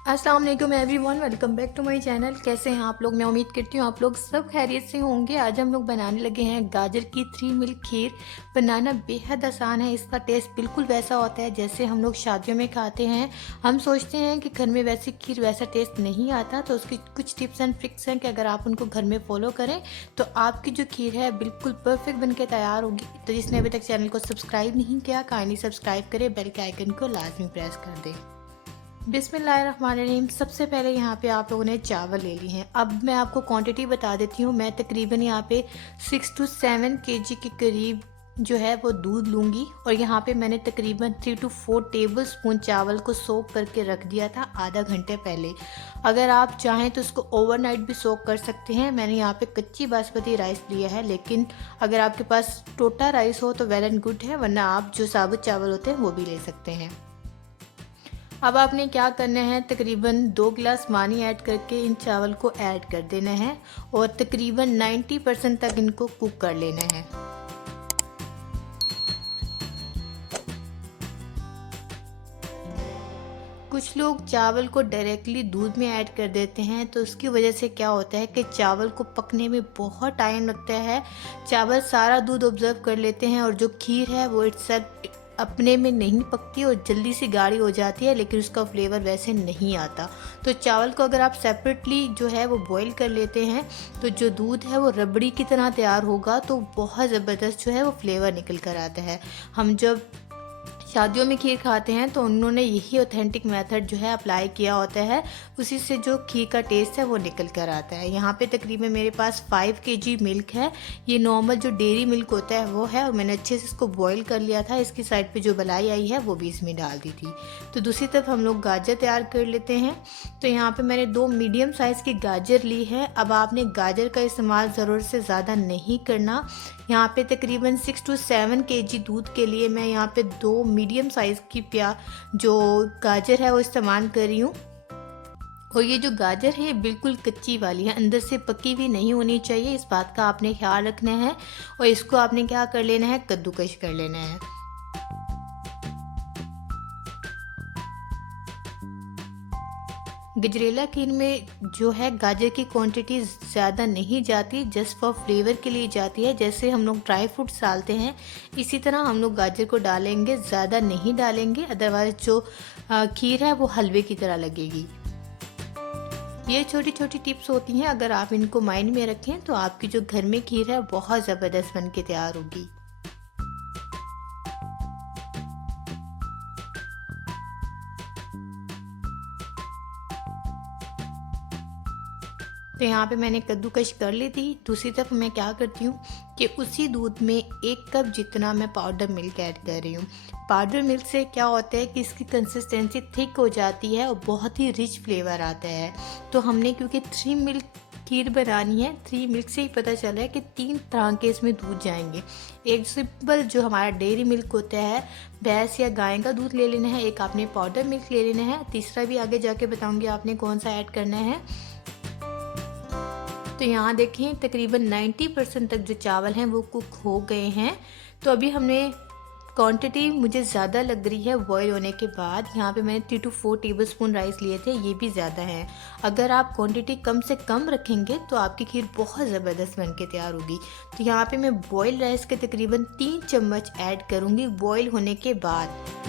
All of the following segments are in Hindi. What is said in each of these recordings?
अस्सलाम वालेकुम everyone, welcome back to my channel. कैसे हैं आप लोग? मैं उम्मीद करती हूँ आप लोग सब खैरियत से होंगे। आज हम लोग बनाने लगे हैं गाजर की 3 मिल्क खीर। बनाना बेहद आसान है। इसका टेस्ट बिल्कुल वैसा होता है जैसे हम लोग शादियों में खाते हैं। हम सोचते हैं कि घर में वैसी खीर वैसा टेस्ट नहीं आता, तो उसकी कुछ टिप्स एंड ट्रिक्स हैं कि अगर आप उनको घर में फॉलो करें तो आपकी जो खीर है बिल्कुल परफेक्ट बन के तैयार होगी। तो जिसने अभी तक चैनल को सब्सक्राइब नहीं किया, काइंडली सब्सक्राइब करें, बेल के आइकन को लाजमी प्रेस कर दें। बिस्मिल्लाहिर्रहमानिर्रहीम। सबसे पहले यहाँ पे आप लोगों ने चावल ले लिए हैं। अब मैं आपको क्वांटिटी बता देती हूँ। मैं तकरीबन यहाँ पे 6 to 7 kg के करीब जो है वो दूध लूँगी, और यहाँ पे मैंने तकरीबन 3 to 4 टेबल स्पून चावल को सोक करके रख दिया था आधा घंटे पहले। अगर आप चाहें तो उसको ओवरनाइट भी सोक कर सकते हैं। मैंने यहाँ पे कच्ची बासमती राइस लिया है, लेकिन अगर आपके पास टोटा राइस हो तो वेल एंड गुड है, वरना आप जो साबुत चावल होते हैं वो भी ले सकते हैं। अब आपने क्या करना है, तकरीबन 2 गिलास पानी ऐड करके इन चावल को ऐड कर देना है और तकरीबन 90% तक इनको कुक कर लेना है। कुछ लोग चावल को डायरेक्टली दूध में ऐड कर देते हैं, तो उसकी वजह से क्या होता है कि चावल को पकने में बहुत टाइम लगता है। चावल सारा दूध ऑब्जर्व कर लेते हैं और जो खीर है वो इट्सेल्फ अपने में नहीं पकती और जल्दी से गाढ़ी हो जाती है, लेकिन उसका फ्लेवर वैसे नहीं आता। तो चावल को अगर आप सेपरेटली जो है वो बॉईल कर लेते हैं तो जो दूध है वो रबड़ी की तरह तैयार होगा, तो बहुत ज़बरदस्त जो है वो फ्लेवर निकल कर आता है। हम जब शादियों में खीर खाते हैं तो उन्होंने यही ऑथेंटिक मेथड जो है अप्लाई किया होता है, उसी से जो खीर का टेस्ट है वो निकल कर आता है। यहाँ पे तकरीबन मेरे पास 5 kg मिल्क है। ये नॉर्मल जो डेयरी मिल्क होता है वो है, और मैंने अच्छे से इसको बॉईल कर लिया था। इसकी साइड पे जो मलाई आई है वो भी इसमें डाल दी थी। तो दूसरी तरफ हम लोग गाजर तैयार कर लेते हैं। तो यहाँ पर मैंने 2 मीडियम साइज़ की गाजर ली है। अब आपने गाजर का इस्तेमाल ज़रूरत से ज़्यादा नहीं करना। यहाँ पे तकरीबन 6 to 7 kg दूध के लिए मैं यहाँ पे 2 मीडियम साइज़ की जो गाजर है वो इस्तेमाल कर रही हूँ। और ये जो गाजर है ये बिल्कुल कच्ची वाली है, अंदर से पकी हुई नहीं होनी चाहिए। इस बात का आपने ख्याल रखना है। और इसको आपने क्या कर लेना है, कद्दूकश कर लेना है। गजरेला खीर में जो है गाजर की क्वांटिटी ज़्यादा नहीं जाती, जस्ट फॉर फ्लेवर के लिए जाती है। जैसे हम लोग ड्राई फ्रूट्स डालते हैं इसी तरह हम लोग गाजर को डालेंगे, ज़्यादा नहीं डालेंगे, अदरवाइज़ जो खीर है वो हलवे की तरह लगेगी। ये छोटी छोटी टिप्स होती हैं, अगर आप इनको माइंड में रखें तो आपकी जो घर में खीर है बहुत ज़बरदस्त बन के तैयार होगी। तो यहाँ पे मैंने कद्दूकश कर ली थी। दूसरी तरफ मैं क्या करती हूँ कि उसी दूध में 1 कप जितना मैं पाउडर मिल्क ऐड कर रही हूँ। पाउडर मिल्क से क्या होता है कि इसकी कंसिस्टेंसी थिक हो जाती है और बहुत ही रिच फ्लेवर आता है। तो हमने क्योंकि 3 मिल्क खीर बनानी है, 3 मिल्क से ही पता चला है कि 3 तरह के इसमें दूध जाएंगे। एक सिंपल जो हमारा डेयरी मिल्क होता है, भैंस या गाय का दूध ले लेना है। एक आपने पाउडर मिल्क ले लेना है। तीसरा भी आगे जाके बताऊँगी आपने कौन सा ऐड करना है। तो यहाँ देखें तकरीबन 90% तक जो चावल हैं वो कुक हो गए हैं। तो अभी हमने क्वांटिटी मुझे ज़्यादा लग रही है बॉईल होने के बाद। यहाँ पे मैंने 3 to 4 टेबलस्पून राइस लिए थे, ये भी ज़्यादा है। अगर आप क्वांटिटी कम से कम रखेंगे तो आपकी खीर बहुत ज़बरदस्त बन के तैयार होगी। तो यहाँ पे मैं बॉयल राइस के तकरीबन 3 चम्मच ऐड करूँगी बॉयल होने के बाद।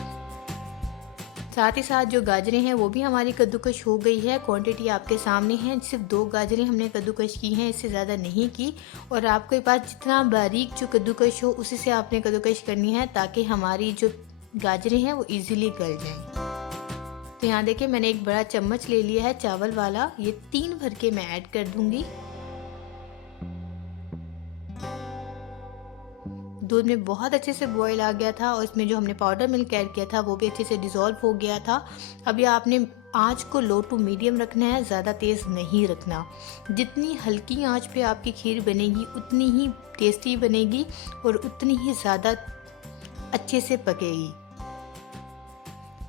साथ ही साथ जो गाजरें हैं वो भी हमारी कद्दूकश हो गई है। क्वांटिटी आपके सामने है, सिर्फ 2 गाजरें हमने कद्दूकश की हैं, इससे ज़्यादा नहीं की। और आपके पास जितना बारीक जो कद्दूकश हो उसी से आपने कद्दूकश करनी है, ताकि हमारी जो गाजरें हैं वो इजीली गल जाएं। तो यहाँ देखिए मैंने एक बड़ा चम्मच ले लिया है चावल वाला, ये 3 भर के मैं ऐड कर दूँगी। दूध में बहुत अच्छे से बॉईल आ गया था और इसमें जो हमने पाउडर मिल्क ऐड किया था वो भी अच्छे से डिज़ोल्व हो गया था। अभी आपने आंच को लो टू मीडियम रखना है, ज़्यादा तेज़ नहीं रखना। जितनी हल्की आंच पे आपकी खीर बनेगी उतनी ही टेस्टी बनेगी और उतनी ही ज़्यादा अच्छे से पकेगी।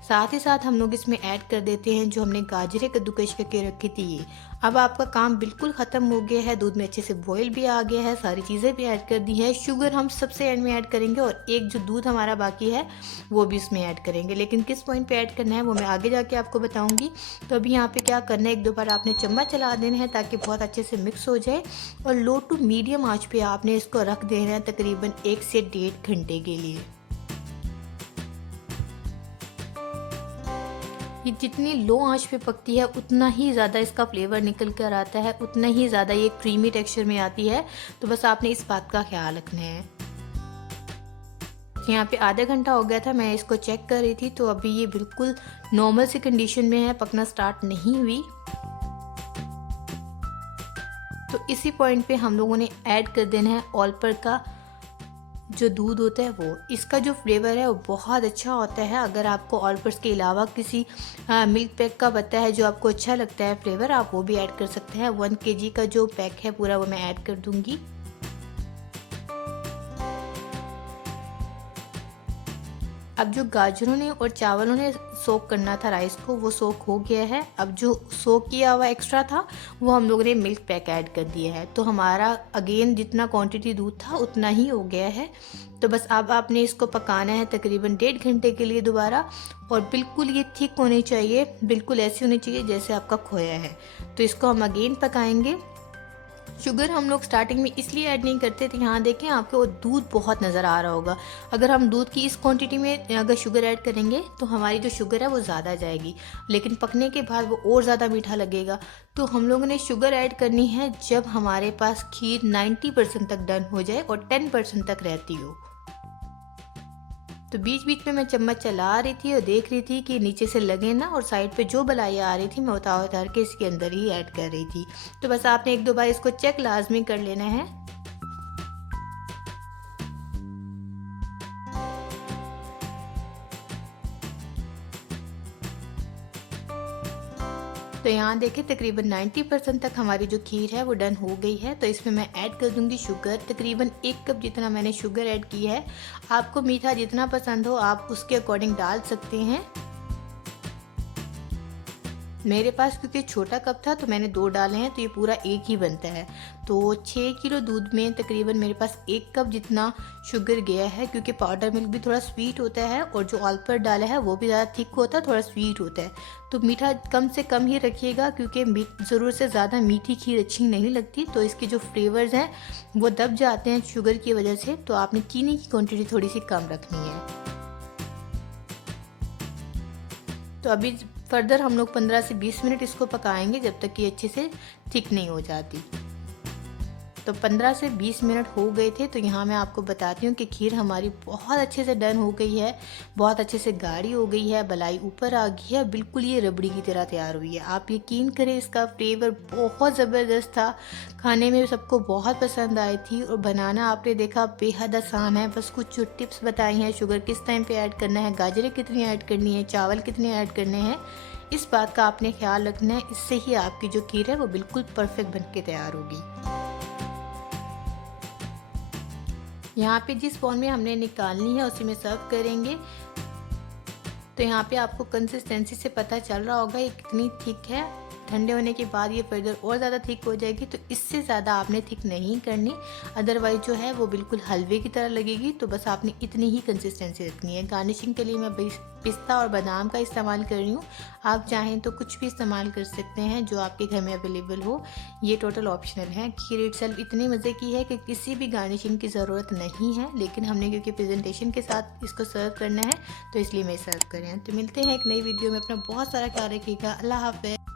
साथ ही साथ हम लोग इसमें ऐड कर देते हैं जो हमने गाजरें कद्दूकस करके रखी थी ये। अब आपका काम बिल्कुल ख़त्म हो गया है, दूध में अच्छे से बॉईल भी आ गया है, सारी चीज़ें भी ऐड कर दी है। शुगर हम सबसे एंड में ऐड करेंगे और एक जो दूध हमारा बाकी है वो भी इसमें ऐड करेंगे, लेकिन किस पॉइंट पे ऐड करना है वो मैं आगे जाके आपको बताऊंगी। तो अभी यहाँ पे क्या करना है, एक दो बार आपने चम्मच चला देना है ताकि बहुत अच्छे से मिक्स हो जाए और लो टू मीडियम आँच पे आपने इसको रख देना है तकरीबन 1 से 1.5 घंटे के लिए। ये जितनी लो आंच पे पकती है उतना ही ज़्यादा इसका फ्लेवर निकल कर आता है, उतना ही ज़्यादा ये क्रीमी टेक्सचर में आती है। तो बस आपने इस बात का ख्याल रखना है। यहाँ पे आधा घंटा हो गया था, मैं इसको चेक कर रही थी तो अभी ये बिल्कुल नॉर्मल सी कंडीशन में है, पकना स्टार्ट नहीं हुई। तो इसी पॉइंट पे हम लोगों ने ऐड कर देना है ऑल पर का जो दूध होता है वो। इसका जो फ्लेवर है वो बहुत अच्छा होता है। अगर आपको ऑलपर्स के अलावा किसी मिल्क पैक का पता है जो आपको अच्छा लगता है फ्लेवर, आप वो भी ऐड कर सकते हैं। 1 kg का जो पैक है पूरा वो मैं ऐड कर दूंगी। अब जो गाजरों ने और चावलों ने सोक करना था राइस को, वो सोक हो गया है। अब जो सोक किया हुआ एक्स्ट्रा था वो हम लोगों ने मिल्क पैक ऐड कर दिया है। तो हमारा अगेन जितना क्वांटिटी दूध था उतना ही हो गया है। तो बस अब आपने इसको पकाना है तकरीबन 1.5 घंटे के लिए दोबारा। और बिल्कुल ये थिक होनी चाहिए, बिल्कुल ऐसी होनी चाहिए जैसे आपका खोया है। तो इसको हम अगेन पकाएंगे। शुगर हम लोग स्टार्टिंग में इसलिए ऐड नहीं करते थे, यहाँ देखें आपको दूध बहुत नज़र आ रहा होगा। अगर हम दूध की इस क्वांटिटी में अगर शुगर ऐड करेंगे तो हमारी जो शुगर है वो ज़्यादा जाएगी, लेकिन पकने के बाद वो और ज़्यादा मीठा लगेगा। तो हम लोगों ने शुगर ऐड करनी है जब हमारे पास खीर 90% तक डन हो जाए और 10% तक रहती हो। तो बीच बीच में मैं चम्मच चला रही थी और देख रही थी कि नीचे से लगे ना, और साइड पे जो बलाइयाँ आ रही थी मैं उतार उतार के इसके अंदर ही ऐड कर रही थी। तो बस आपने एक दो बार इसको चेक लाजमी कर लेना है। तो यहाँ देखें तकरीबन 90% तक हमारी जो खीर है वो डन हो गई है। तो इसमें मैं ऐड कर दूंगी शुगर, तकरीबन 1 कप जितना मैंने शुगर ऐड की है। आपको मीठा जितना पसंद हो आप उसके अकॉर्डिंग डाल सकते हैं। मेरे पास क्योंकि छोटा कप था तो मैंने 2 डाले हैं, तो ये पूरा 1 ही बनता है। तो 6 किलो दूध में तकरीबन मेरे पास 1 कप जितना शुगर गया है, क्योंकि पाउडर मिल्क भी थोड़ा स्वीट होता है और जो ऑलपर डाला है वो भी ज़्यादा थिक होता है, थोड़ा स्वीट होता है। तो मीठा कम से कम ही रखिएगा, क्योंकि ज़रूरत से ज़्यादा मीठी खीर अच्छी नहीं लगती। तो इसके जो फ्लेवर्स हैं वो दब जाते हैं शुगर की वजह से। तो आपने चीनी की क्वान्टिटी थोड़ी सी कम रखनी है। तो अभी फर्दर हम लोग 15 से 20 मिनट इसको पकाएंगे जब तक कि अच्छे से थिक नहीं हो जाती। तो 15 से 20 मिनट हो गए थे। तो यहाँ मैं आपको बताती हूँ कि खीर हमारी बहुत अच्छे से डन हो गई है, बहुत अच्छे से गाढ़ी हो गई है, बलाई ऊपर आ गई है, बिल्कुल ये रबड़ी की तरह तैयार हुई है। आप यकीन करें इसका फ्लेवर बहुत ज़बरदस्त था, खाने में सबको बहुत पसंद आई थी। और बनाना आपने देखा बेहद आसान है। बस कुछ जो टिप्स बताई हैं, शुगर किस टाइम पे ऐड करना है, गाजरें कितनी ऐड करनी है, चावल कितने ऐड करने हैं, इस बात का आपने ख्याल रखना है। इससे ही आपकी जो खीर है वो बिल्कुल परफेक्ट बन के तैयार होगी। यहाँ पे जिस बॉल में हमने निकालनी है उसी में सर्व करेंगे। तो यहाँ पे आपको कंसिस्टेंसी से पता चल रहा होगा ये कितनी थिक है। ठंडे होने के बाद ये फर्दर और ज़्यादा थिक हो जाएगी, तो इससे ज़्यादा आपने थिक नहीं करनी, अदरवाइज जो है वो बिल्कुल हलवे की तरह लगेगी। तो बस आपने इतनी ही कंसिस्टेंसी रखनी है। गार्निशिंग के लिए मैं पिस्ता और बादाम का इस्तेमाल कर रही हूँ, आप चाहें तो कुछ भी इस्तेमाल कर सकते हैं जो आपके घर में अवेलेबल हो, ये टोटल ऑप्शनल है। खीर इटसेल्फ इतने मज़े की है कि किसी भी गार्निशिंग की ज़रूरत नहीं है, लेकिन हमने क्योंकि प्रेजेंटेशन के साथ इसको सर्व करना है तो इसलिए मैं सर्व कर रही हूँ। तो मिलते हैं एक नई वीडियो में, अपना बहुत सारा ख्याल रखिएगा। अल्लाह हाफ़िज़।